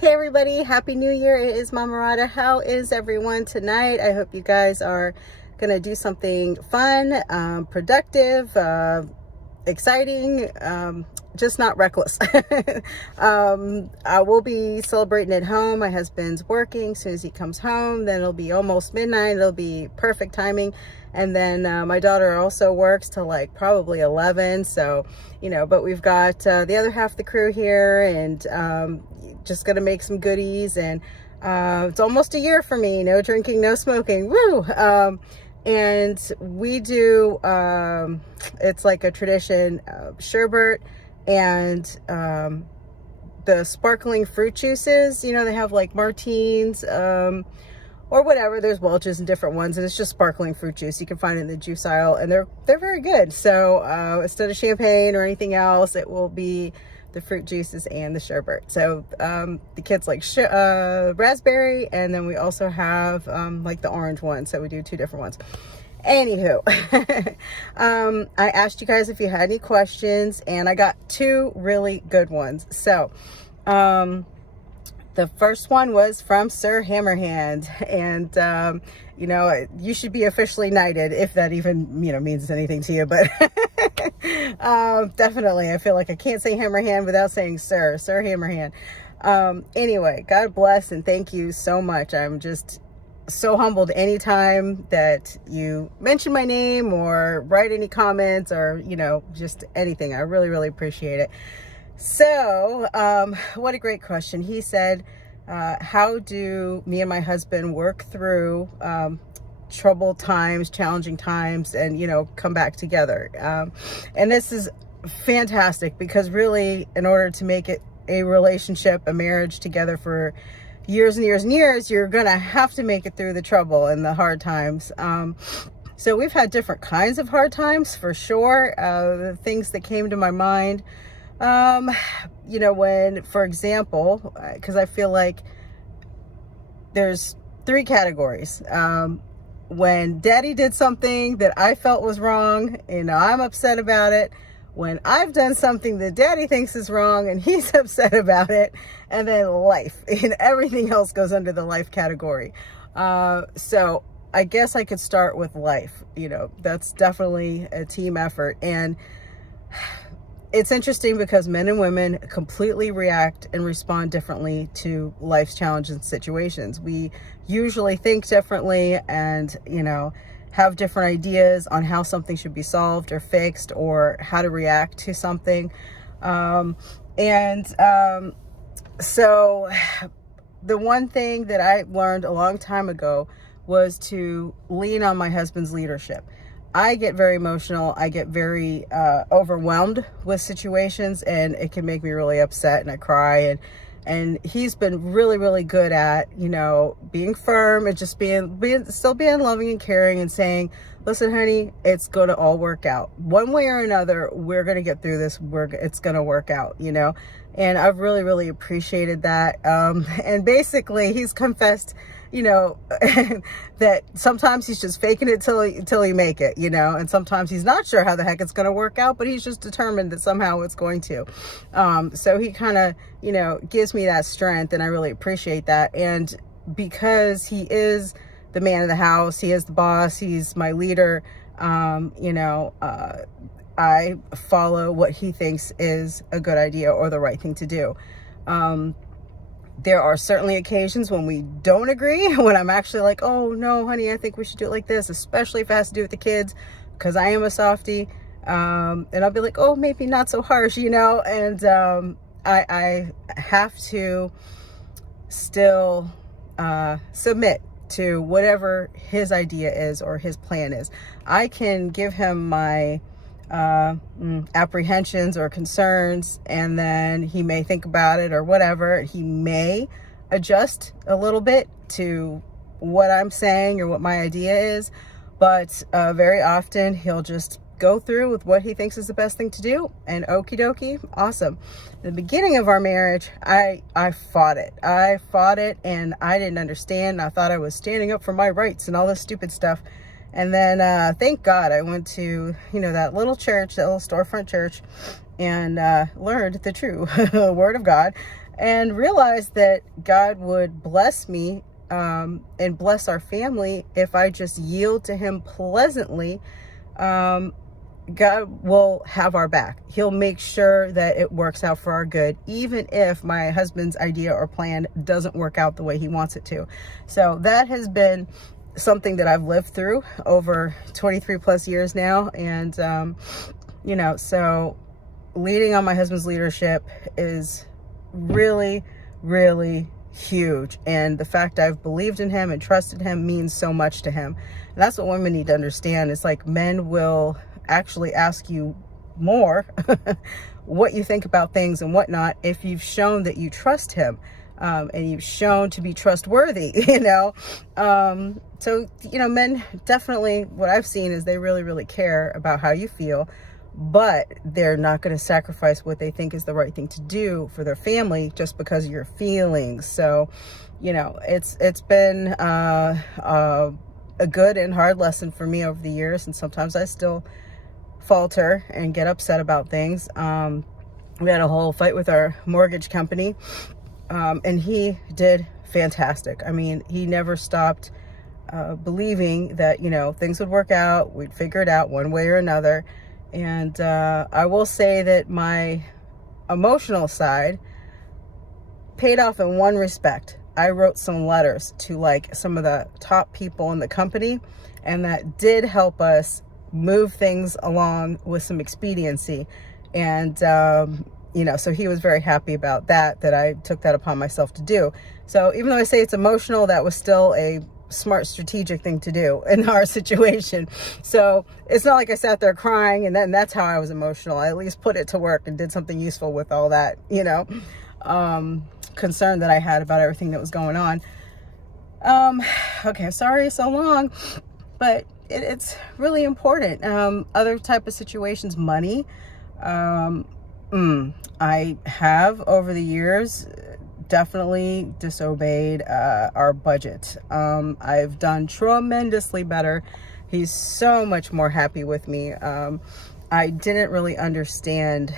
Hey everybody, Happy New Year. It is Mama Radha. How is everyone tonight? I hope you guys are going to do something fun, productive, exciting, just not reckless. I will be celebrating at home. My husband's working. As soon as he comes home, then it'll be almost midnight. It'll be perfect timing. And then my daughter also works till like probably 11. So, but we've got the other half of the crew here, and just gonna make some goodies. And it's almost a year for me. No drinking, no smoking. Woo! And we do, it's like a tradition, sherbet and the sparkling fruit juices. They have like Martines, or whatever. There's Welch's and different ones, and it's just sparkling fruit juice. You can find it in the juice aisle, and they're very good. So instead of champagne or anything else, it will be the fruit juices and the sherbet. So the kids like raspberry, and then we also have like the orange one. So we do two different ones. Anywho, I asked you guys if you had any questions, and I got two really good ones. So the first one was from Sir Hammerhand, and you should be officially knighted, if that even means anything to you. But definitely, I feel like I can't say Hammerhand without saying Sir Hammerhand. Anyway, God bless and thank you so much. I'm just so humbled anytime that you mention my name or write any comments or just anything. I really appreciate it. So what a great question. He said, how do me and my husband work through troubled times, challenging times, and come back together? And this is fantastic, because really, in order to make it a relationship, a marriage together for years and years and years, you're gonna have to make it through the trouble and the hard times. So we've had different kinds of hard times for sure. The things that came to my mind, when, for example, because I feel like there's three categories. When daddy did something that I felt was wrong, I'm upset about it. When I've done something that daddy thinks is wrong and he's upset about it. And then life, and everything else goes under the life category. So I guess I could start with life. That's definitely a team effort. And it's interesting because men and women completely react and respond differently to life's challenges and situations. We usually think differently and, have different ideas on how something should be solved or fixed, or how to react to something. So the one thing that I learned a long time ago was to lean on my husband's leadership. I get very emotional. I get very overwhelmed with situations, and it can make me really upset, and I cry. And he's been really good at, being firm and just still being loving and caring, and saying, listen, honey, it's going to all work out. One way or another, we're going to get through this. It's going to work out, And I've really appreciated that. And basically, he's confessed, that sometimes he's just faking it till he make it, and sometimes he's not sure how the heck it's going to work out, but he's just determined that somehow it's going to. So he kind of, gives me that strength, and I really appreciate that. And because he is the man of the house, he is the boss, he's my leader, I follow what he thinks is a good idea or the right thing to do. There are certainly occasions when we don't agree, when I'm actually like, oh no, honey, I think we should do it like this, especially if it has to do with the kids, because I am a softie. And I'll be like, oh, maybe not so harsh, and I have to still submit to whatever his idea is or his plan is. I can give him my apprehensions or concerns, and then he may think about it or whatever. He may adjust a little bit to what I'm saying or what my idea is, but very often he'll just go through with what he thinks is the best thing to do, and okie dokie, awesome. In the beginning of our marriage, I fought it, and I didn't understand. I thought I was standing up for my rights and all this stupid stuff. And then thank God I went to, that little church, that little storefront church, and learned the true word of God. and realized that God would bless me and bless our family if I just yield to him pleasantly. God will have our back. He'll make sure that it works out for our good, even if my husband's idea or plan doesn't work out the way he wants it to. So that has been something that I've lived through over 23 plus years now. And, you know, so leading on my husband's leadership is really, really huge. And the fact I've believed in him and trusted him means so much to him. And that's what women need to understand. It's like men will actually ask you more what you think about things and whatnot if you've shown that you trust him, and you've shown to be trustworthy, you know. So, you know, men definitely, what I've seen is they really, really care about how you feel, but they're not going to sacrifice what they think is the right thing to do for their family just because of your feelings. So, you know, it's been a good and hard lesson for me over the years, and sometimes I still falter and get upset about things. We had a whole fight with our mortgage company, and he did fantastic. I mean, he never stopped believing that, you know, things would work out. We'd figure it out one way or another. And I will say that my emotional side paid off in one respect. I wrote some letters to like some of the top people in the company, and that did help us move things along with some expediency. And you know, so he was very happy about that I took that upon myself to do. So even though I say it's emotional, that was still a smart strategic thing to do in our situation. So it's not like I sat there crying and then that's how I was emotional. I at least put it to work and did something useful with all that, you know, concern that I had about everything that was going on. Okay, sorry so long, but it's really important. Other type of situations, money. I have over the years definitely disobeyed our budget. I've done tremendously better. He's so much more happy with me. I didn't really understand,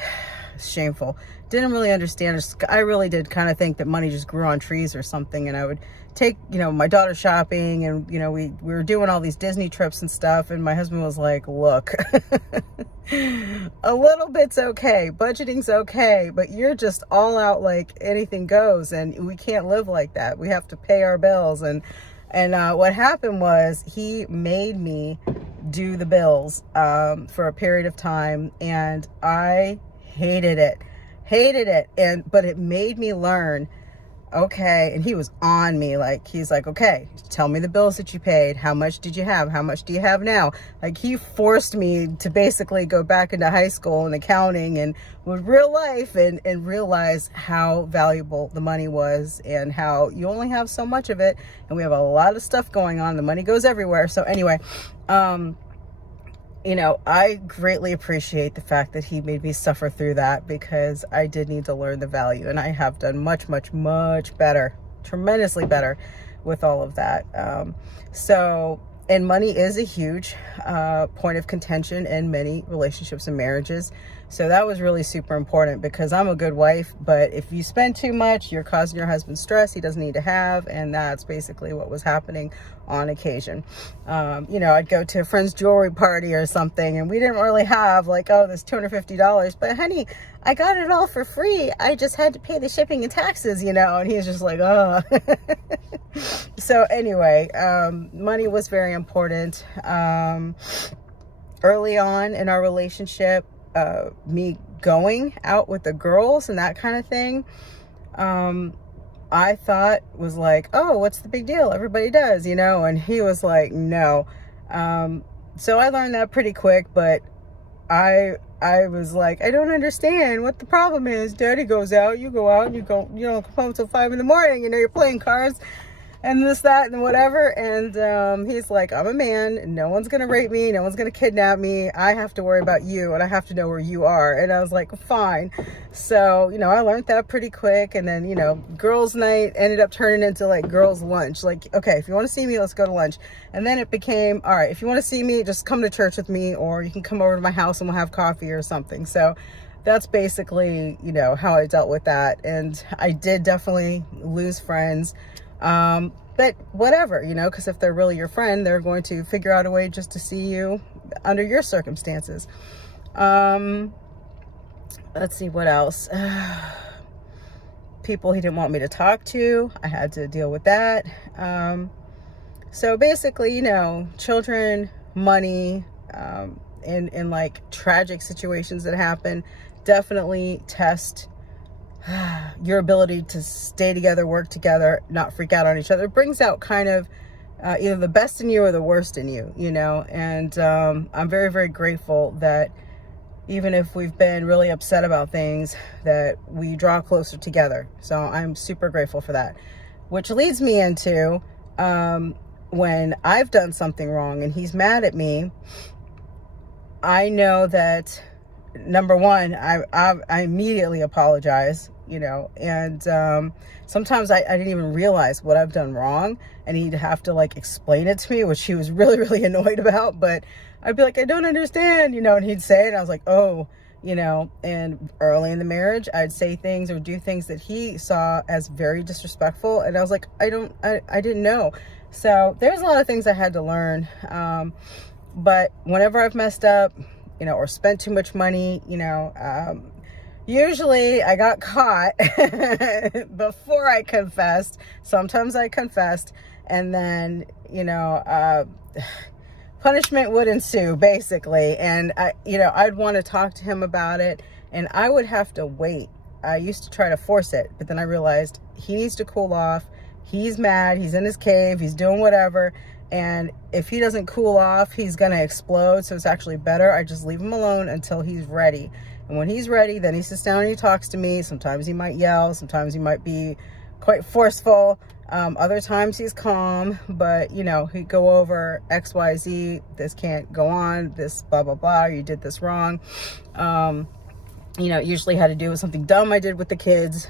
shameful, didn't really understand. I really did kind of think that money just grew on trees or something, and I would take, you know, my daughter shopping, and, you know, we were doing all these Disney trips and stuff, and my husband was like, look, a little bit's okay, budgeting's okay, but you're just all out like anything goes, and we can't live like that. We have to pay our bills. And what happened was he made me do the bills for a period of time, and I hated it, but it made me learn. Okay. And he was on me, like, he's like, okay, tell me the bills that you paid. How much did you have? How much do you have now? Like, he forced me to basically go back into high school and accounting and with real life, and realize how valuable the money was, and how you only have so much of it. And we have a lot of stuff going on. The money goes everywhere. So anyway, you know, I greatly appreciate the fact that he made me suffer through that, because I did need to learn the value, and I have done much, much, much better, tremendously better with all of that. And money is a huge point of contention in many relationships and marriages. So that was really super important, because I'm a good wife, but if you spend too much, you're causing your husband stress he doesn't need to have. And that's basically what was happening on occasion. You know, I'd go to a friend's jewelry party or something, and we didn't really have like, oh, this $250, but honey, I got it all for free. I just had to pay the shipping and taxes, you know. And he's just like, oh. So anyway, money was very important. Early on in our relationship, me going out with the girls and that kind of thing, I thought was like, oh, what's the big deal? Everybody does, you know. And he was like, no. So I learned that pretty quick, but I was like, I don't understand what the problem is. Daddy goes out, you go out, you don't come home till 5 a.m, you know, you're playing cards and this, that, and whatever. And he's like, I'm a man. No one's going to rape me. No one's going to kidnap me. I have to worry about you, and I have to know where you are. And I was like, fine. So, you know, I learned that pretty quick. And then, you know, girls' night ended up turning into like girls' lunch. Like, okay, if you want to see me, let's go to lunch. And then it became, all right, if you want to see me, just come to church with me, or you can come over to my house and we'll have coffee or something. So that's basically, you know, how I dealt with that. And I did definitely lose friends. But whatever, you know, because if they're really your friend, they're going to figure out a way just to see you under your circumstances. Let's see what else. People he didn't want me to talk to, I had to deal with that. So basically, you know, children, money, in like tragic situations that happen, definitely test your ability to stay together, work together, not freak out on each other. It brings out kind of either the best in you or the worst in you, you know. And I'm very, very grateful that even if we've been really upset about things, that we draw closer together. So I'm super grateful for that. Which leads me into when I've done something wrong and he's mad at me, I know that, number one, I immediately apologize, you know, and sometimes I didn't even realize what I've done wrong, and he'd have to like explain it to me, which he was really, really annoyed about. But I'd be like, I don't understand, you know, and he'd say it, and I was like, oh, you know. And early in the marriage, I'd say things or do things that he saw as very disrespectful, and I was like, I didn't know. So there's a lot of things I had to learn. But whenever I've messed up, you know, or spent too much money, you know, usually I got caught before I confessed. Sometimes I confessed, and then, you know, punishment would ensue, basically. And you know, I'd want to talk to him about it, and I would have to wait. I used to try to force it, but then I realized he needs to cool off. He's mad. He's in his cave. He's doing whatever. And if he doesn't cool off, he's going to explode. So it's actually better I just leave him alone until he's ready. And when he's ready, then he sits down and he talks to me. Sometimes he might yell. Sometimes he might be quite forceful. Other times he's calm. But, you know, he'd go over X, Y, Z. This can't go on. This blah, blah, blah. You did this wrong. You know, it usually had to do with something dumb I did with the kids.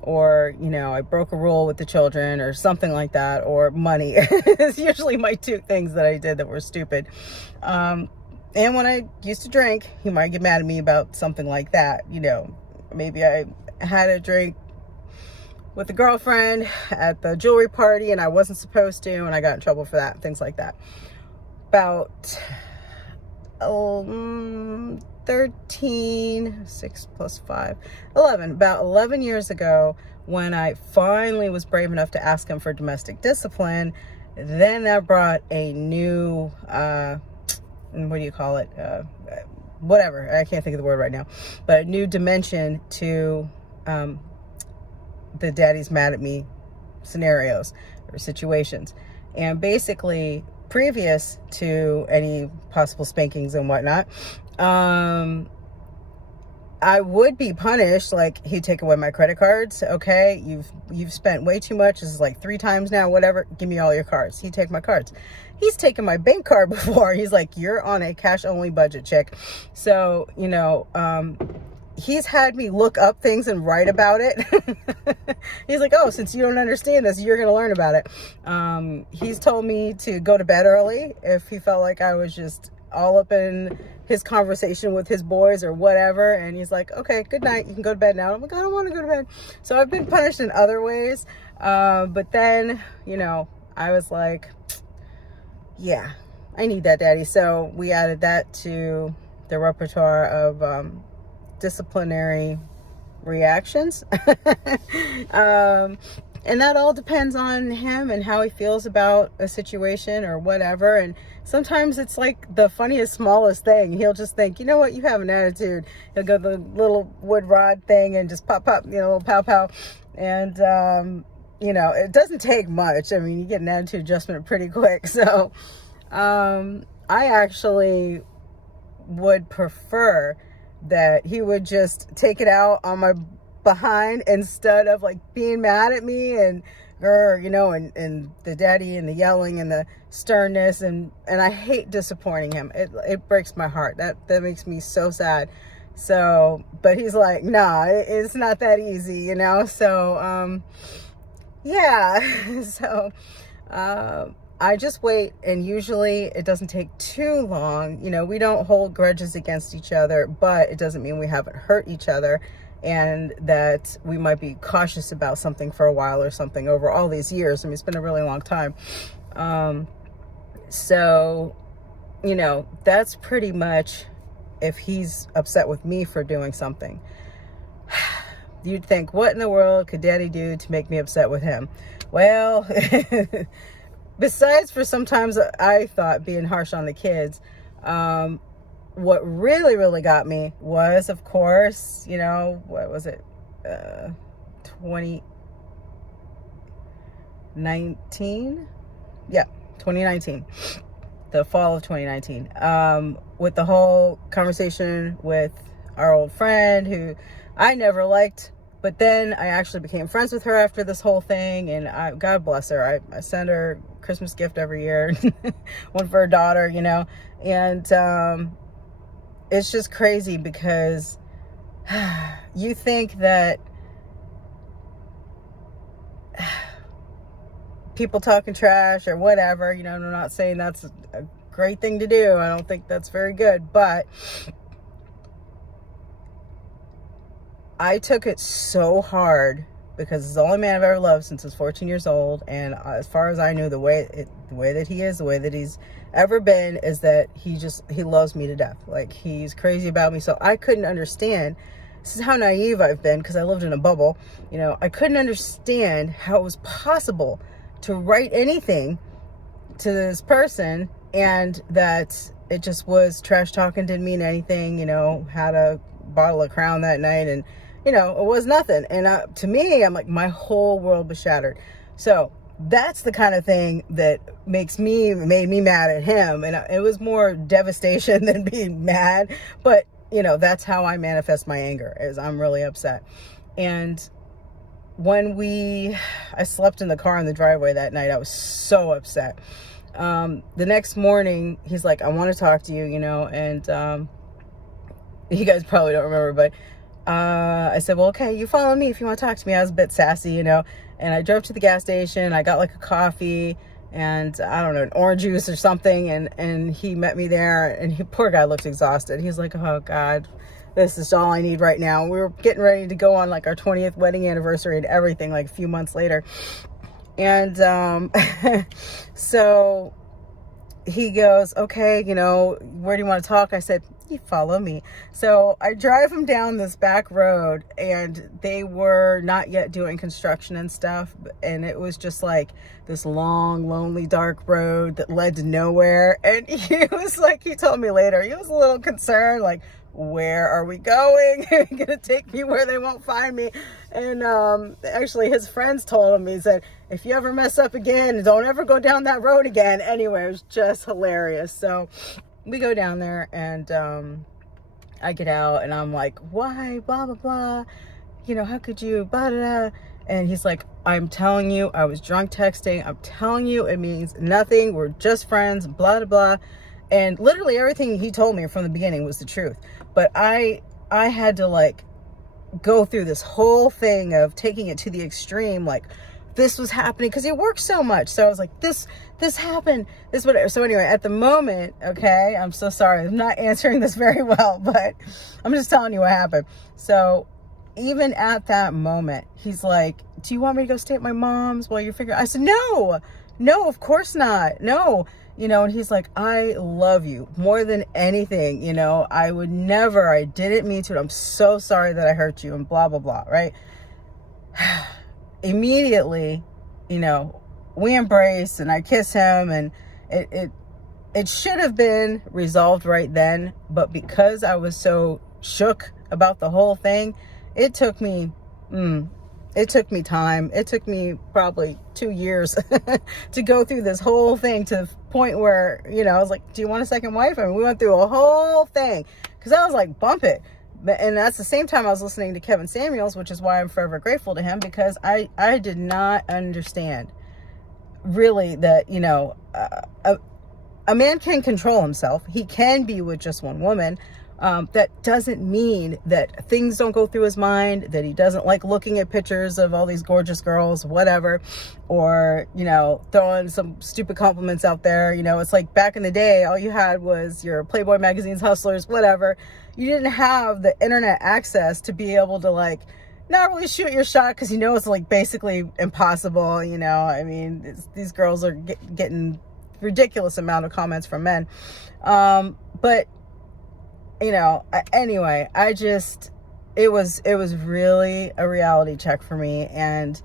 Or, you know, I broke a rule with the children or something like that, or money. It's usually my two things that I did that were stupid. And when I used to drink, he might get mad at me about something like that. You know, maybe I had a drink with a girlfriend at the jewelry party and I wasn't supposed to, and I got in trouble for that, things like that. About 13, 6 plus 5, 11, about 11 years ago, when I finally was brave enough to ask him for domestic discipline, then that brought a new, what do you call it? Whatever, I can't think of the word right now, but a new dimension to the daddy's mad at me scenarios or situations. And basically, previous to any possible spankings and whatnot, I would be punished. Like, he'd take away my credit cards. Okay, you've spent way too much. This is like 3 times now, whatever. Give me all your cards. He'd take my cards. He's taken my bank card before. He's like, you're on a cash only budget, chick. So, you know, he's had me look up things and write about it. He's like, oh, since you don't understand this, you're going to learn about it. He's told me to go to bed early if he felt like I was just all up in his conversation with his boys or whatever. And he's like, okay, good night. You can go to bed now. I'm like, I don't want to go to bed. So I've been punished in other ways. But then, you know, I was like, yeah, I need that, daddy. So we added that to the repertoire of disciplinary reactions. And that all depends on him and how he feels about a situation or whatever. And sometimes it's like the funniest, smallest thing. He'll just think, you know what, you have an attitude. He'll go the little wood rod thing and just pop, you know, little pow, pow. And, you know, it doesn't take much. I mean, you get an attitude adjustment pretty quick. So I actually would prefer that he would just take it out on my behind instead of like being mad at me and you know, and the daddy and the yelling and the sternness, and I hate disappointing him. It breaks my heart. That makes me so sad. So, but he's like, nah, it's not that easy, you know. So yeah. So I just wait, and usually it doesn't take too long. You know, we don't hold grudges against each other, but it doesn't mean we haven't hurt each other, and that we might be cautious about something for a while or something over all these years. I mean, it's been a really long time. So, you know, that's pretty much if he's upset with me for doing something. You'd think, what in the world could daddy do to make me upset with him? Well, besides for sometimes I thought being harsh on the kids, what really, really got me was, of course, you know, what was it? 2019? Yeah, 2019. The fall of 2019. With the whole conversation with our old friend who I never liked, but then I actually became friends with her after this whole thing, and God bless her. I send her a Christmas gift every year, one for her daughter, you know, and it's just crazy because you think that people talking trash or whatever, you know, I'm not saying that's a great thing to do. I don't think that's very good, but I took it so hard because he's the only man I've ever loved since I was 14 years old. And as far as I knew, the way that he is, the way that he's ever been, is that he loves me to death. Like, he's crazy about me. So I couldn't understand. This is how naive I've been, because I lived in a bubble. You know, I couldn't understand how it was possible to write anything to this person and that it just was trash talking, didn't mean anything, you know, had a bottle of Crown that night, and you know, it was nothing. And to me, I'm like, my whole world was shattered. So that's the kind of thing that made me mad at him. And it was more devastation than being mad. But, you know, that's how I manifest my anger, is I'm really upset. And when I slept in the car in the driveway that night, I was so upset. The next morning, he's like, I want to talk to you, you know, and you guys probably don't remember, but I said, well, okay, you follow me if you want to talk to me. I was a bit sassy, you know, and I drove to the gas station. I got like a coffee and I don't know, an orange juice or something. And he met me there, and poor guy looked exhausted. He's like, oh God, this is all I need right now. We were getting ready to go on like our 20th wedding anniversary and everything, like a few months later. And so he goes, okay, you know, where do you want to talk? I said, you follow me. So I drive him down this back road, and they were not yet doing construction and stuff. And it was just like this long, lonely, dark road that led to nowhere. And he was like, he told me later, he was a little concerned, like, where are we going? Are you going to take me where they won't find me? And actually his friends told him, he said, if you ever mess up again, don't ever go down that road again. Anyway, it was just hilarious. So we go down there, and I get out, and I'm like, why, blah, blah, blah. You know, how could you, blah, blah, blah. And he's like, I'm telling you, I was drunk texting. I'm telling you, it means nothing. We're just friends, blah, blah, blah. And literally everything he told me from the beginning was the truth. But I had to like go through this whole thing of taking it to the extreme, like this was happening because he works so much. So I was like, this happened, this whatever. So anyway, at the moment, okay, I'm so sorry, I'm not answering this very well, but I'm just telling you what happened. So even at that moment, he's like, do you want me to go stay at my mom's while you're figuring? I said, no, of course not, no. You know, and he's like, I love you more than anything. You know, I didn't mean to. I'm so sorry that I hurt you, and blah, blah, blah. Right. Immediately, you know, we embrace, and I kiss him, and it should have been resolved right then. But because I was so shook about the whole thing, it took me time. It took me probably 2 years to go through this whole thing, to the point where, you know, I was like, do you want a second wife? I mean, we went through a whole thing, because I was like, bump it. And that's the same time I was listening to Kevin Samuels, which is why I'm forever grateful to him, because I did not understand really that, you know, a man can control himself. He can be with just one woman, That doesn't mean that things don't go through his mind, that he doesn't like looking at pictures of all these gorgeous girls, whatever, or, you know, throwing some stupid compliments out there. You know, it's like back in the day, all you had was your Playboy magazines, Hustlers, whatever. You didn't have the internet access to be able to like not really shoot your shot, because you know it's like basically impossible. You know, I mean, these girls are getting ridiculous amount of comments from men, but you know, anyway, it was really a reality check for me. And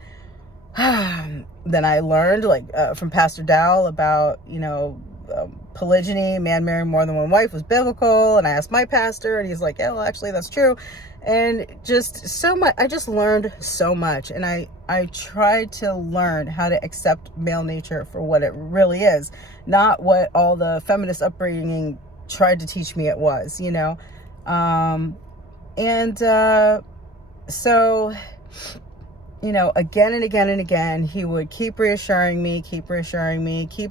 then I learned from Pastor Dowell about, you know, polygyny, man marrying more than one wife was biblical. And I asked my pastor, and he's like, yeah, well, actually that's true. And just so much, I just learned so much. And I tried to learn how to accept male nature for what it really is, not what all the feminist upbringing tried to teach me it was, you know. So, you know, again and again and again, he would keep reassuring me, keep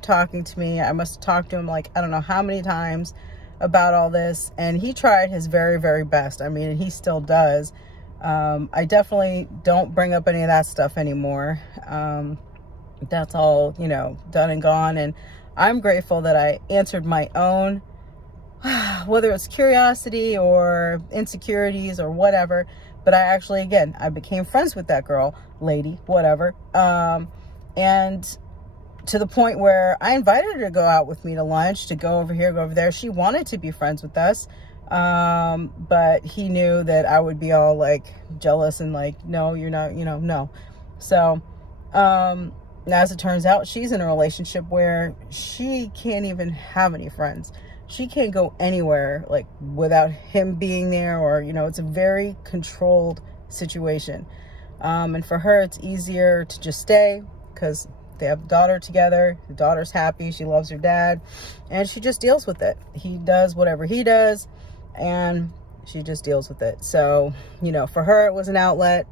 talking to me. I must have talked to him like, I don't know how many times about all this. And he tried his very, very best. I mean, and he still does. I definitely don't bring up any of that stuff anymore. That's all, you know, done and gone. And I'm grateful that I answered my own, whether it's curiosity or insecurities or whatever. But I actually, again, I became friends with that girl, lady, whatever. And to the point where I invited her to go out with me to lunch, to go over here, go over there. She wanted to be friends with us. But he knew that I would be all like jealous and like, no, you're not, you know, no. So, now as it turns out, she's in a relationship where she can't even have any friends. She can't go anywhere like without him being there, or, you know, it's a very controlled situation. And for her, it's easier to just stay because they have a daughter together. The daughter's happy. She loves her dad, and she just deals with it. He does whatever he does, and she just deals with it. So, you know, for her, it was an outlet.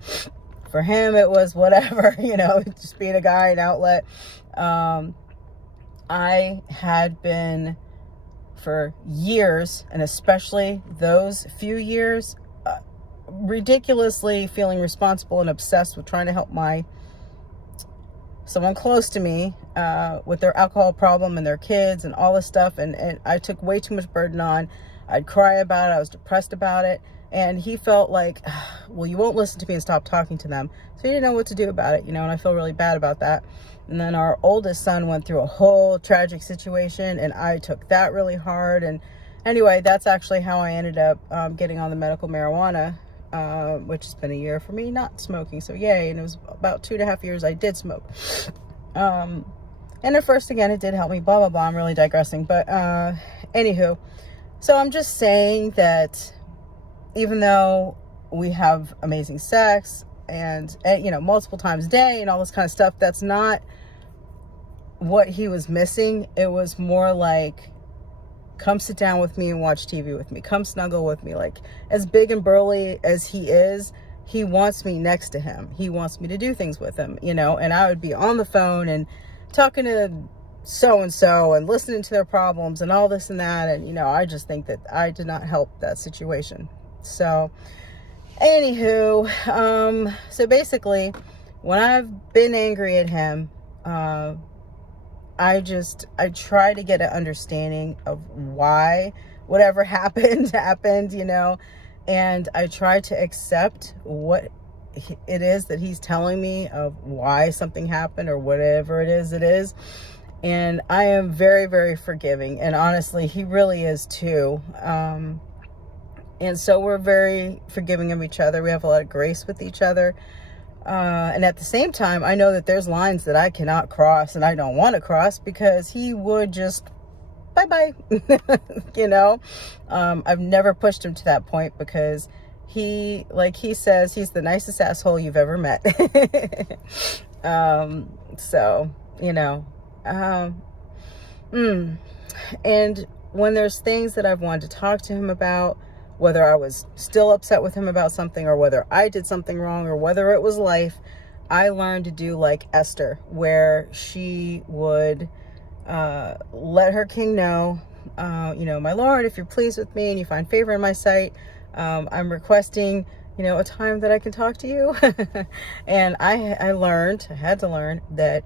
For him, it was whatever, you know, just being a guy, an outlet. I had been for years, and especially those few years, ridiculously feeling responsible and obsessed with trying to help someone close to me with their alcohol problem and their kids and all this stuff. And I took way too much burden on. I'd cry about it. I was depressed about it. And he felt like, well, you won't listen to me and stop talking to them. So he didn't know what to do about it, you know, and I feel really bad about that. And then our oldest son went through a whole tragic situation, and I took that really hard. And anyway, that's actually how I ended up getting on the medical marijuana, which has been a year for me not smoking. So yay. And it was about 2.5 years I did smoke. And at first, again, it did help me, blah, blah, blah. I'm really digressing. But anywho, so I'm just saying that even though we have amazing sex and you know, multiple times a day and all this kind of stuff, that's not what he was missing. It was more like, come sit down with me and watch TV with me. Come snuggle with me. Like, as big and burly as he is, he wants me next to him. He wants me to do things with him, you know, and I would be on the phone and talking to so-and-so and listening to their problems and all this and that. And, you know, I just think that I did not help that situation. So anywho, so basically when I've been angry at him, I try to get an understanding of why whatever happened, you know, and I try to accept what it is that he's telling me of why something happened or whatever it is. And I am very, very forgiving. And honestly, he really is too. And so we're very forgiving of each other. We have a lot of grace with each other. And at the same time, I know that there's lines that I cannot cross and I don't want to cross, because he would just bye-bye, you know. I've never pushed him to that point, because he says, he's the nicest asshole you've ever met. So, you know, and when there's things that I've wanted to talk to him about, whether I was still upset with him about something, or whether I did something wrong, or whether it was life, I learned to do like Esther, where she would let her king know my Lord, if you're pleased with me and you find favor in my sight, I'm requesting, a time that I can talk to you. And I had to learn that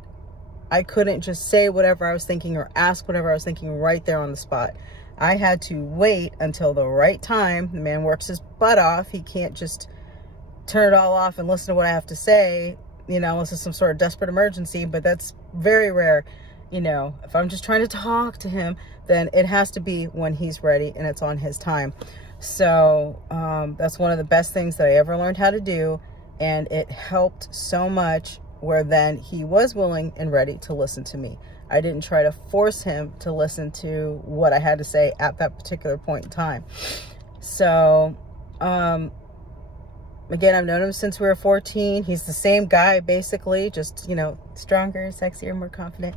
I couldn't just say whatever I was thinking or ask whatever I was thinking right there on the spot. I had to wait until the right time. The man works his butt off. He can't just turn it all off and listen to what I have to say, unless it's some sort of desperate emergency, but that's very rare. If I'm just trying to talk to him, then it has to be when he's ready and it's on his time. So that's one of the best things that I ever learned how to do. And it helped so much, where then he was willing and ready to listen to me. I didn't try to force him to listen to what I had to say at that particular point in time. So, again, I've known him since we were 14. He's the same guy, basically, just, stronger, sexier, more confident.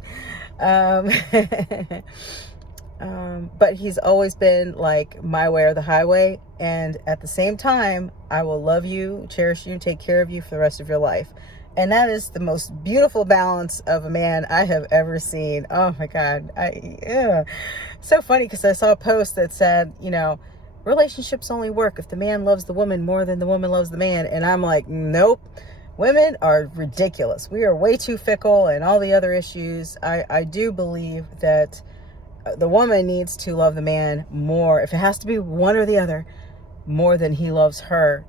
But he's always been like my way or the highway. And at the same time, I will love you, cherish you, take care of you for the rest of your life. And that is the most beautiful balance of a man I have ever seen. Oh my God. So funny, because I saw a post that said, relationships only work if the man loves the woman more than the woman loves the man. And I'm like, nope. Women are ridiculous. We are way too fickle, and all the other issues. I do believe that the woman needs to love the man more, if it has to be one or the other, more than he loves her.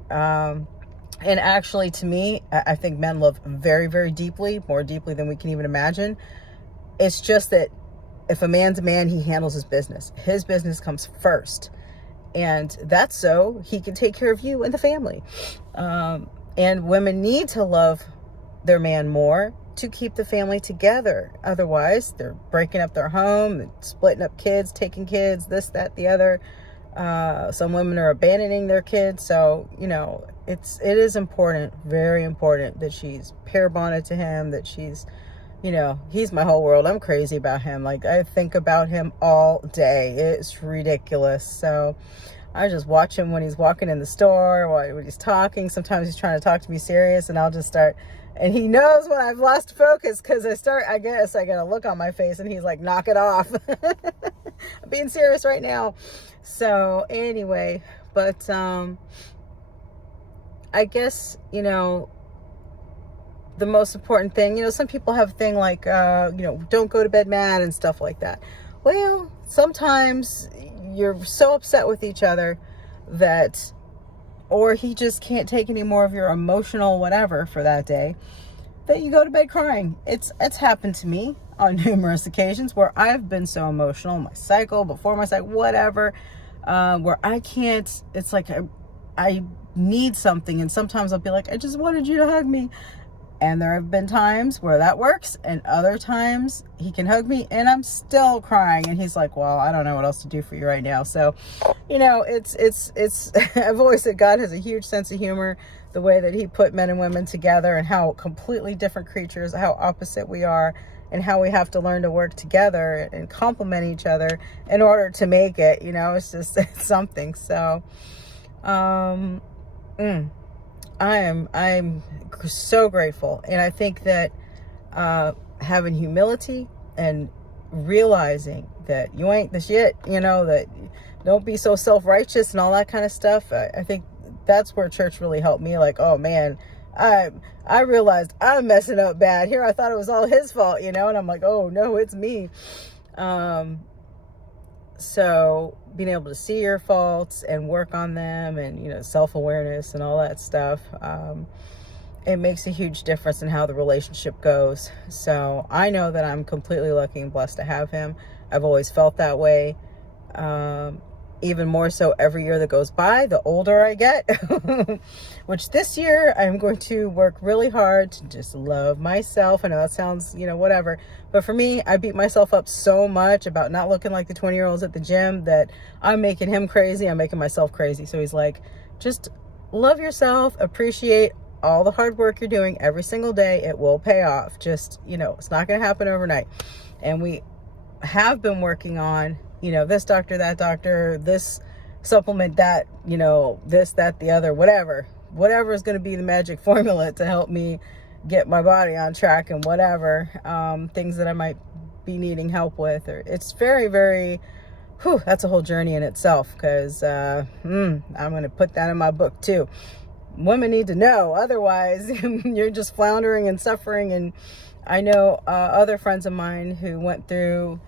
And actually, to me, I think men love very, very deeply, more deeply than we can even imagine. It's just that if a man's a man, he handles his business. His business comes first. And that's so he can take care of you and the family. And women need to love their man more to keep the family together. Otherwise, they're breaking up their home, splitting up kids, taking kids, this, that, the other. Some women are abandoning their kids. So, it is important, very important, that she's pair bonded to him, that she's, he's my whole world. I'm crazy about him. Like, I think about him all day. It's ridiculous. So I just watch him when he's walking in the store, when he's talking. Sometimes he's trying to talk to me serious, and I'll just start, and he knows when I've lost focus, because I guess I got a look on my face, and he's like, knock it off. I'm being serious right now. So anyway, but I guess, the most important thing, some people have a thing like, don't go to bed mad and stuff like that. Well, sometimes you're so upset with each other that, or he just can't take any more of your emotional whatever for that day, that you go to bed crying. It's happened to me on numerous occasions where I've been so emotional, my cycle, before my cycle, whatever, where I can't, it's like I need something. And sometimes I'll be like, I just wanted you to hug me. And there have been times where that works, and other times he can hug me and I'm still crying, and he's like, well, I don't know what else to do for you right now. So, it's I've always said God has a huge sense of humor, the way that he put men and women together, and how completely different creatures, how opposite we are, and how we have to learn to work together and complement each other in order to make it. It's just, it's something. So, I'm so grateful. And I think that having humility and realizing that you ain't the shit, that don't be so self-righteous and all that kind of stuff. I think that's where church really helped me. Like, oh man, I realized I'm messing up bad here. I thought it was all his fault, and I'm like, oh no, it's me. So being able to see your faults and work on them, and, self-awareness and all that stuff, it makes a huge difference in how the relationship goes. So I know that I'm completely lucky and blessed to have him. I've always felt that way. Even more so every year that goes by, the older I get, which this year I'm going to work really hard to just love myself. I know that sounds, whatever, but for me, I beat myself up so much about not looking like the 20-year-olds at the gym that I'm making him crazy. I'm making myself crazy. So he's like, just love yourself, appreciate all the hard work you're doing every single day. It will pay off. Just, it's not going to happen overnight. And we have been working on, this doctor, that doctor, this supplement, that, this, that, the other, whatever is going to be the magic formula to help me get my body on track, and whatever, things that I might be needing help with. Or it's very, very whew, that's a whole journey in itself, because I'm going to put that in my book too. Women need to know, otherwise you're just floundering and suffering. And I know other friends of mine who went through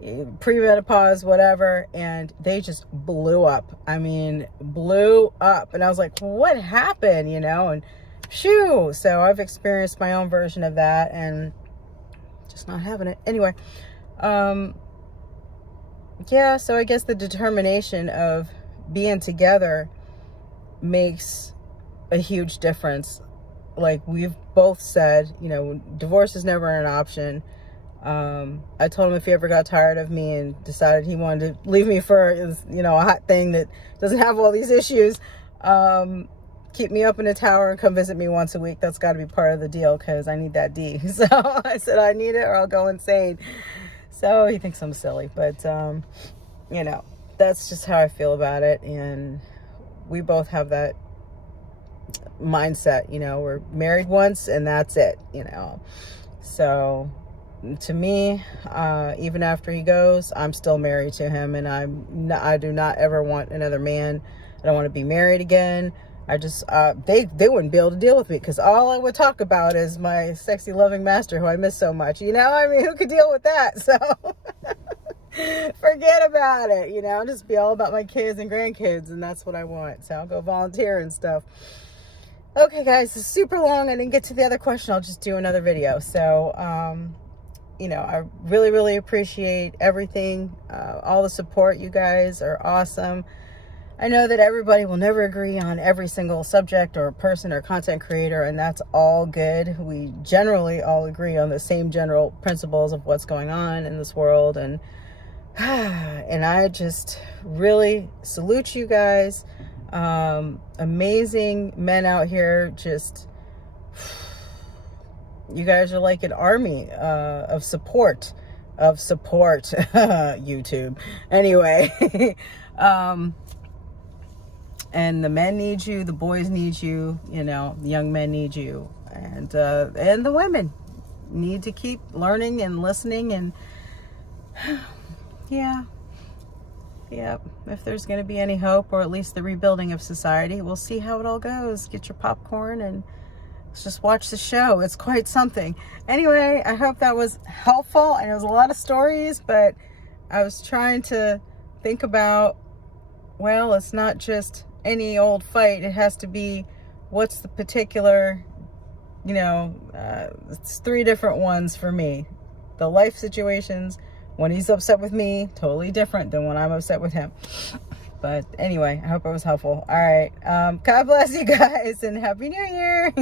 premenopause, whatever, and they just blew up. I mean, blew up. And I was like, what happened, you know? And shoo. So I've experienced my own version of that and just not having it. Anyway, yeah, so I guess the determination of being together makes a huge difference. Like we've both said, you know, divorce is never an option. I told him if he ever got tired of me and decided he wanted to leave me for, you know, a hot thing that doesn't have all these issues, keep me up in a tower and come visit me once a week. That's got to be part of the deal, because I need that D. So I said I need it or I'll go insane. So he thinks I'm silly, but you know, that's just how I feel about it. And we both have that mindset, you know, we're married once and that's it, you know. So to me, even after he goes, I'm still married to him, and I do not ever want another man. I don't want to be married again. I just they wouldn't be able to deal with me, because all I would talk about is my sexy loving master who I miss so much, you know. I mean, who could deal with that? So forget about it, you know. I'll just be all about my kids and grandkids, and that's what I want. So I'll go volunteer and stuff. Okay guys, it's super long. I didn't get to the other question. I'll just do another video. So you know, I really, really appreciate everything, all the support. You guys are awesome. I know that everybody will never agree on every single subject or person or content creator, and that's all good. We generally all agree on the same general principles of what's going on in this world, and I just really salute you guys. Amazing men out here. Just, you guys are like an army of support YouTube. Anyway, and the men need you, the boys need you, you know, the young men need you, and the women need to keep learning and listening. And yeah, if there's going to be any hope, or at least the rebuilding of society, we'll see how it all goes. Get your popcorn and let's just watch the show. It's quite something. Anyway, I hope that was helpful. And it was a lot of stories, but I was trying to think about, well, it's not just any old fight. It has to be, what's the particular, you know, it's 3 different ones for me. The life situations, when he's upset with me, totally different than when I'm upset with him. But anyway, I hope it was helpful. All right. God bless you guys, and Happy New Year.